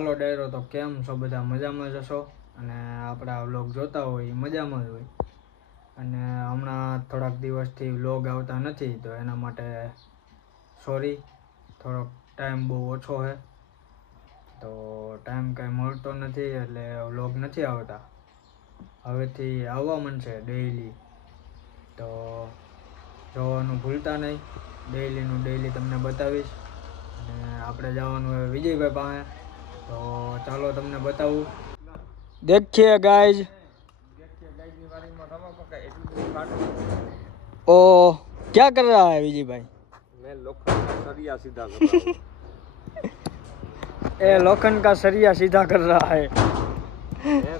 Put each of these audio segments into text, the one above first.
હાલો ડાયરો તો કેમ છો બધા? મજામાં જ હશો અને આપણા વ્લોગ જોતા હોય મજામાં જ હોય. અને હમણાં થોડાક દિવસથી વ્લોગ આવતા નથી તો એના માટે સોરી, થોડોક ટાઈમ બહુ ઓછો છે તો ટાઈમ કાંઈ મળતો નથી એટલે વ્લોગ નથી આવતા. હવેથી આવવા માંડશે ડેઈલી, તો જોવાનું ભૂલતા નહીં. ડેઈલીનું ડેઈલી તમને બતાવીશ. અને આપણે જવાનું હવે વિજયભાઈ પાસે, તો ચાલો તમને બતાવું. देखिए गाइज, ओ क्या कर रहा है विजय भाई? मैं लोखंड का सरिया सीधा कर रहा हूँ। ए लोखंड का सरिया सीधा कर रहा है।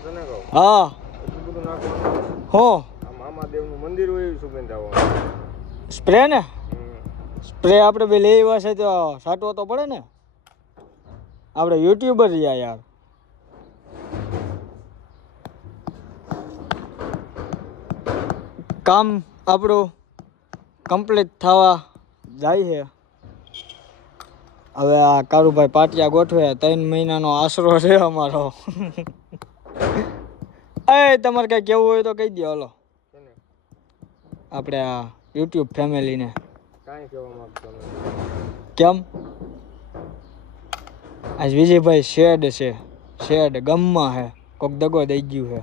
તને કહું हाँ એટલું બધું નાખવાનું. हो આ મામાદેવનું મંદિર હોય એવી સુગંધ આવવાનું. સ્પ્રે ને સ્પ્રે આપણે બે લઈ આવ્યા છે તો સાટવો તો પડે ને. આપણે યુટ્યુબર રહ્યા યાર. કામ આપણું કમ્પ્લીટ થવા જાય છે. હવે આ કારુભાઈ પાટિયા ગોઠવે. 3 મહિનાનો આશરો છે અમારો. એ તમારે કઈ કેવું હોય તો કહી દો. હાલો છે આપણે આ યુટ્યુબ ફેમિલીને. કાંઈ કહેવા માંગતો નથી. કેમ? આજ વિજયભાઈ શેડ છે, શેડ ગમમાં છે. કોક દગો દઈ ગયું છે.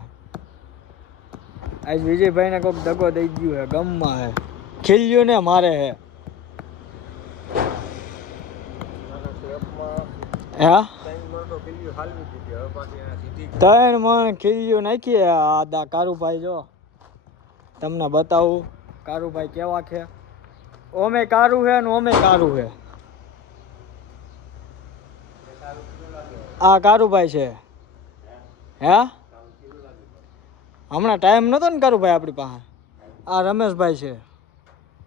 આજ વિજયભાઈને કોક દગો દઈ ગયું છે, ગમમાં છે. ખીલ્યું ને મારે છે. હા 3 મણ ખીલ્યું નાખીએ. આ દા કારુભાઈ જો તમને બતાવું કારુભાઈ કેવા છે. ઓમે કારું છે ને ઓમે કારું છે. આ કારુભાઈ છે. હે હમણાં ટાઈમ નતો ને કારુભાઈ આપણી પાસે. આ રમેશભાઈ છે.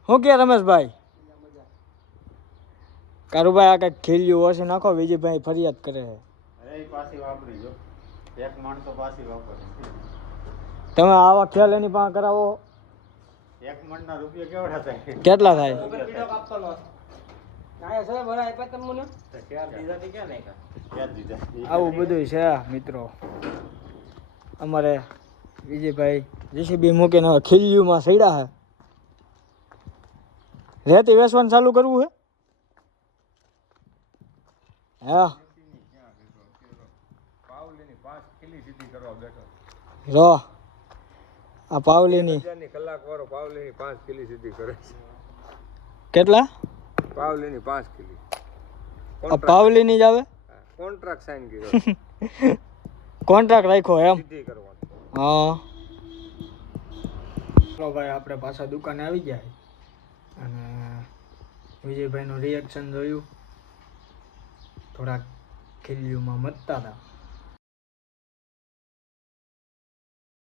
શું કે રમેશભાઈ? કારુભાઈ આ કંઈક ખીલ્યું ઓછી નાખો. વિજયભાઈ ફરિયાદ કરે છે. તમે આવા ખ્યાલ એની પાસે કરાવો. 1 મણના રૂપિયા કેવડા થાય? કેટલા થાય? આવું બધું છે મિત્રો. અમારે વિજયભાઈ જેસીબી મૂકીને હવે ખીલ્યુમાં સડ્યા છે. રેતી વેચવાનું ચાલુ કરવું છે. હા જો આ પાવલીની કલાક વાળો પાવલીની 5 કિલી સીધી કરે છે. કેટલા? પાવલીની 5 કિલી. આ પાવલીની જ આવે. કોન્ટ્રાક્ટ સાઈન કર્યો. કોન્ટ્રાક્ટ રાખ્યો એમ. સીધી કરવાનું. હા ચલો ભાઈ, આપણે પાછા દુકાને આવી ગયા અને વિજયભાઈનું રિએક્શન જોયું. થોડાક ખીલ્યુમાં મતતા હતા.